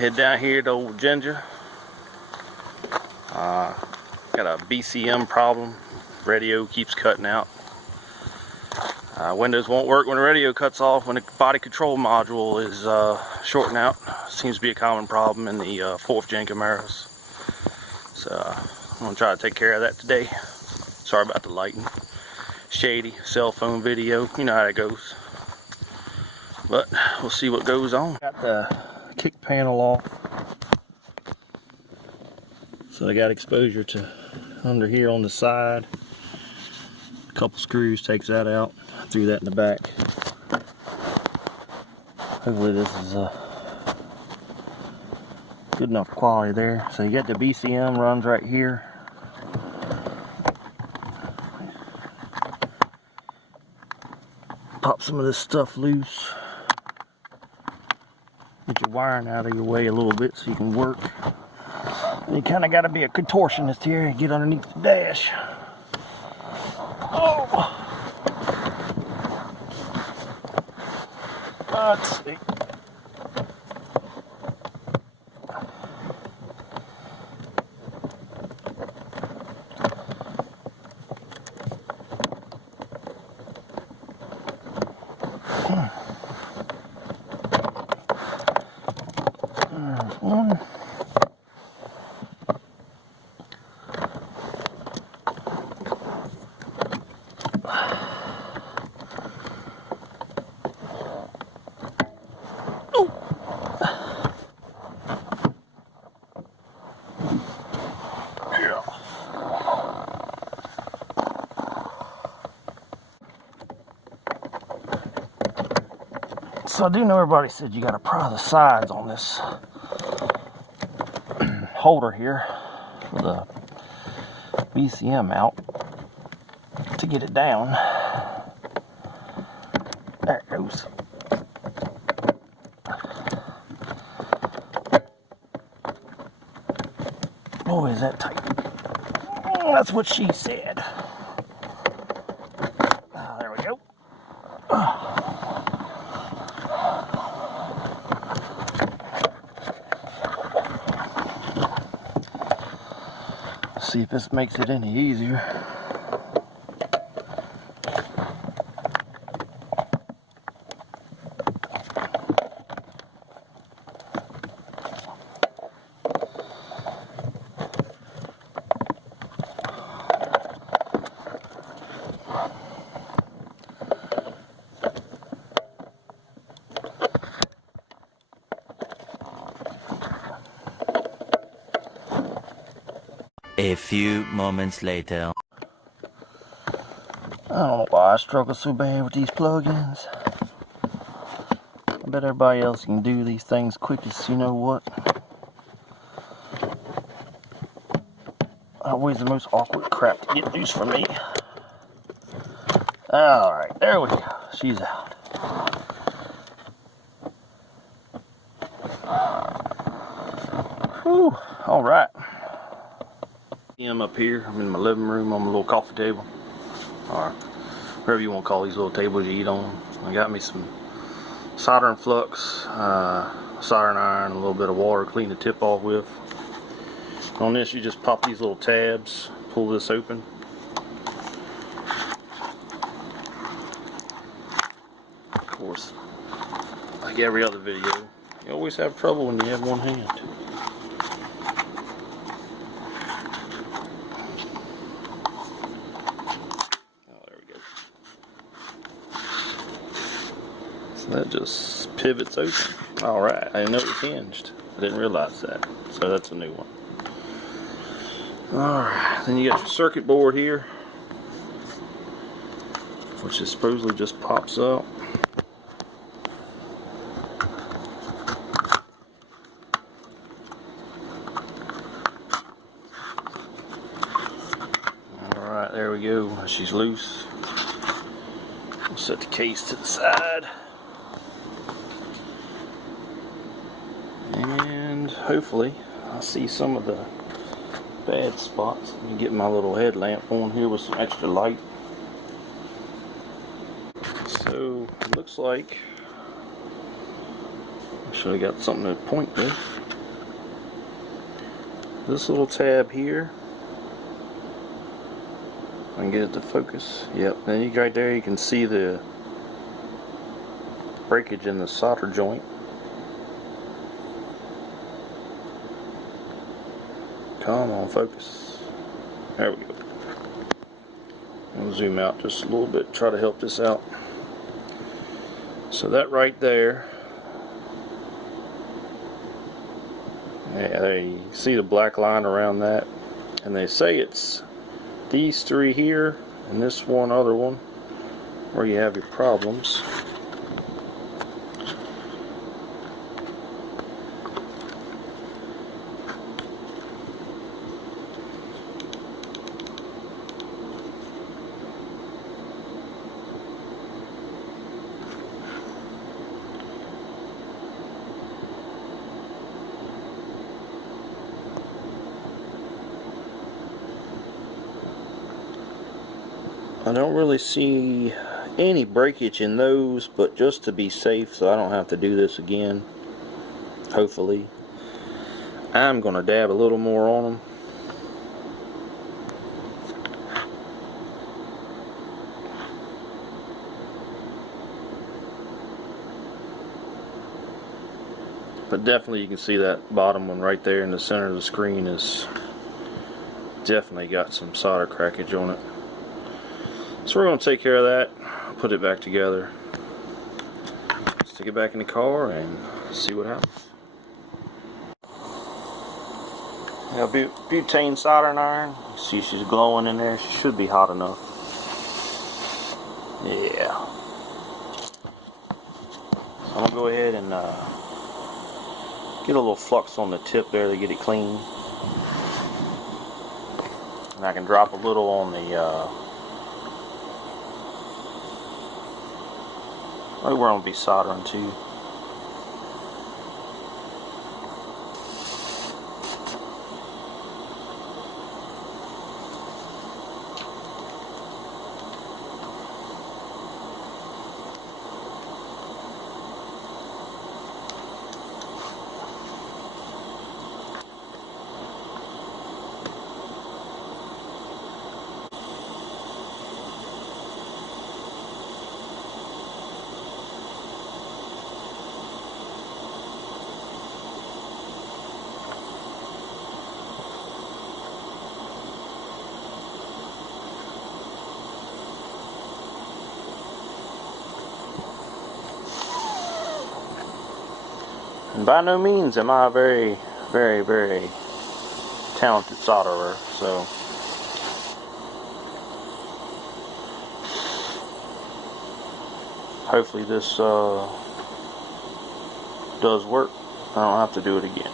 Head down here to old Ginger. Got a BCM problem. Radio keeps cutting out. Windows won't work when the radio cuts off when the body control module is shorting out. Seems to be a common problem in the 4th gen Camaros. So I'm going to try to take care of that today. Sorry about the lighting. Shady, cell phone video, you know how it goes. But we'll see what goes on. Got the kick panel off. So I got exposure to under here on the side. A couple screws takes that out. I threw that in the back. Hopefully this is good enough quality there. So you got the BCM runs right here. Pop some of this stuff loose. Get your wiring out of your way a little bit so you can work. You kind of got to be a contortionist here and get underneath the dash. Oh! Let's see. There's one. So I do know everybody said you got to pry the sides on this holder here for the BCM out to get it down. There it goes. Boy, is that tight. That's what she said. There we go. See if this makes it any easier. A few moments later. I don't know why I struggle so bad with these plugins. I bet everybody else can do these things quick as you know what. Always the most awkward crap to get loose for me. Alright, there we go. She's out. Whew, alright. I'm up here. I'm in my living room on my little coffee table, or whatever you want to call these little tables you eat on. I got me some soldering flux, soldering iron, a little bit of water to clean the tip off with. On this you just pop these little tabs, pull this open. Of course, like every other video, you always have trouble when you have one hand. That just pivots open. Alright, I didn't know it was hinged. I didn't realize that. So that's a new one. Alright, then you got your circuit board here, which is supposedly just pops up. Alright, there we go. She's loose. We'll set the case to the side. And hopefully I'll see some of the bad spots. Let me get my little headlamp on here with some extra light. So it looks like I should have got something to point with. this little tab here. I can get it to focus. Yep, then you right there you can see the breakage in the solder joint. Come on, focus. There we go. I'll zoom out just a little bit, try to help this out. So that right there, yeah, there you can see the black line around that. And they say it's these three here and this one other one where you have your problems. I don't really see any breakage in those, but just to be safe so I don't have to do this again, hopefully, I'm going to dab a little more on them. But definitely you can see that bottom one right there in the center of the screen is definitely got some solder crackage on it. So we're going to take care of that, put it back together, stick it back in the car and see what happens. Now, butane soldering iron, see she's glowing in there, she should be hot enough. Yeah. So I'm going to go ahead and get a little flux on the tip there to get it clean. And I can drop a little on the right where I'm going to be soldering to. And by no means am I a very, very, very talented solderer, so hopefully this does work. I don't have to do it again.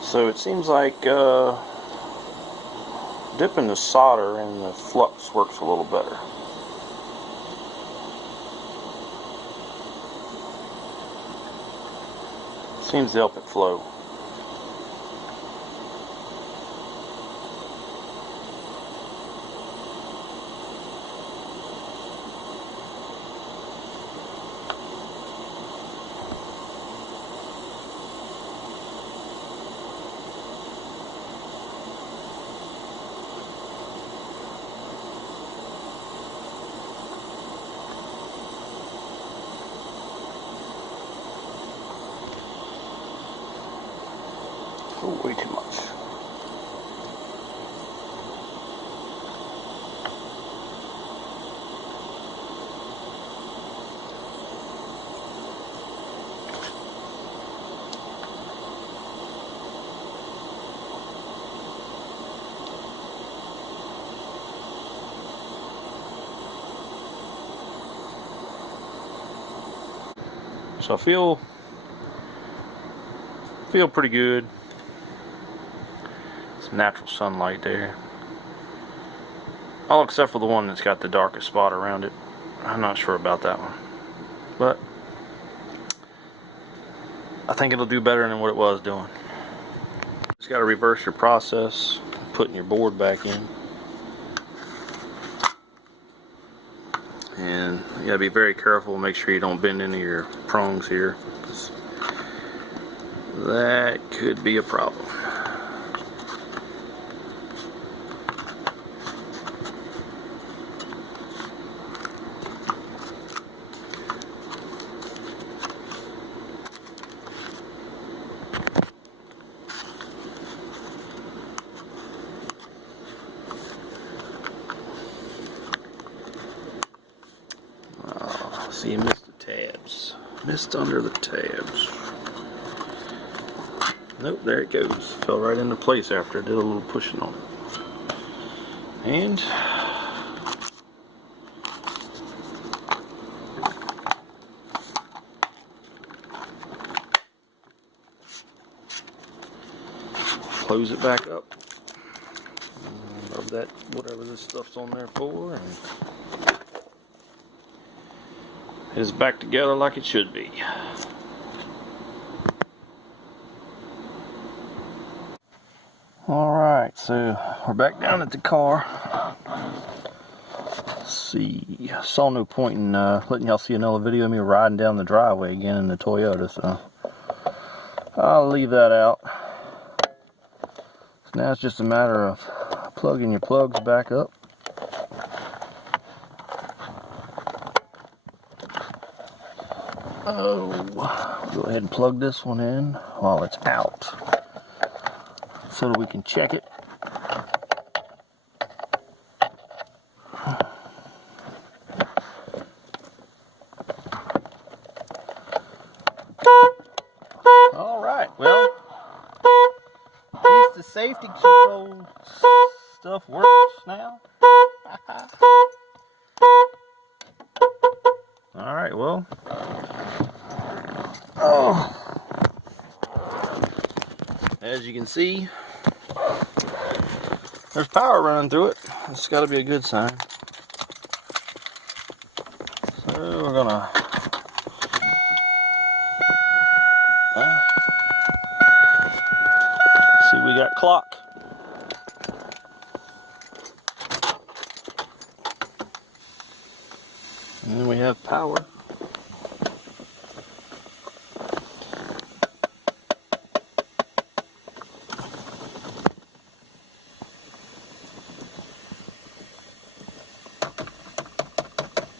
So it seems like Dipping the solder in the flux works a little better. Seems to help it flow. Oh, way too much. So I feel pretty good. Some natural sunlight there. All except for the one that's got the darkest spot around it. I'm not sure about that one, but I think it'll do better than what it was doing. Just got to reverse your process, putting your board back in. And you got to be very careful, make sure you don't bend into your prongs here, 'cause that could be a problem. See, you missed the tabs. Missed under the tabs. Nope, there it goes. Fell right into place after I did a little pushing on it. And close it back up. Rub that, whatever this stuff's on there for, and it is back together like it should be. Alright, so we're back down at the car. Let's see, I saw no point in letting y'all see another video of me riding down the driveway again in the Toyota, so I'll leave that out. So now it's just a matter of plugging your plugs back up. Oh, go ahead and plug this one in while it's out so that we can check it. Alright, well, at least the safety control stuff works now. Alright, well. Oh. As you can see, there's power running through it. It's got to be a good sign. So we're gonna see, we got clock. And we have power.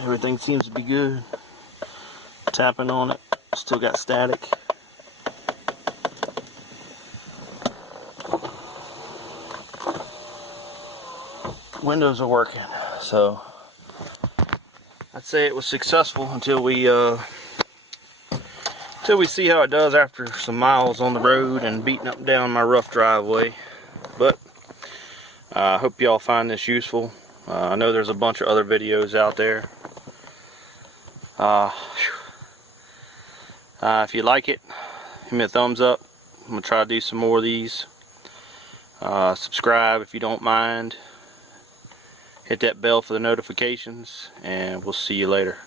Everything seems to be good. Tapping on it, still got static. Windows are working, so I'd say it was successful until we see how it does after some miles on the road and beating up and down my rough driveway. But I hope y'all find this useful. I know there's a bunch of other videos out there. If you like it, give me a thumbs up. I'm gonna try to do some more of these. Subscribe if you don't mind. Hit that bell for the notifications, and we'll see you later.